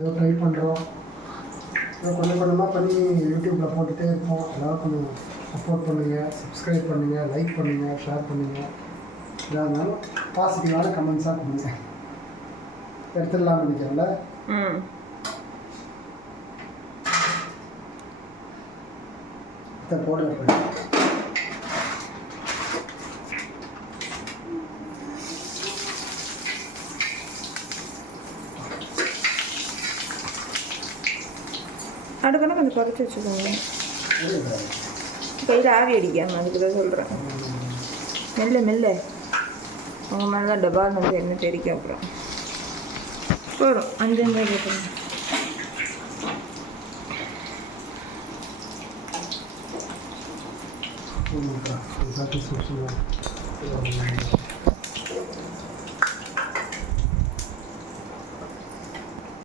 ஏதோ ட்ரை பண்ணுறோம். ஏதோ கொஞ்சம் கொஞ்சமாக பண்ணி யூடியூப்பில் போட்டுகிட்டே இருப்போம். எல்லோரும் கொஞ்சம் சப்போர்ட் பண்ணுங்கள், சப்ஸ்கிரைப் பண்ணுங்கள், லைக் பண்ணுங்கள், ஷேர் பண்ணுங்கள். எதாக இருந்தாலும் பாசிட்டிவான கமெண்ட்ஸாக பண்ணுங்கள். எடுத்துடலாம்னு நினைக்கிறேன்ல. போட அடுக்கணும் கொஞ்சம் குறைச்சி வச்சுக்கோங்க. கையில் ஆவி அடிக்காம அதுக்கு தான் சொல்கிறேன். மெல்ல மெல்ல அவங்க மேலே தான் டபால் வந்து என்ன தெரிக்கும். அப்புறம் போதும் 5 நிமிடம் கேட்கணும். சாட்டிஸ்ஃபேக்ஷன்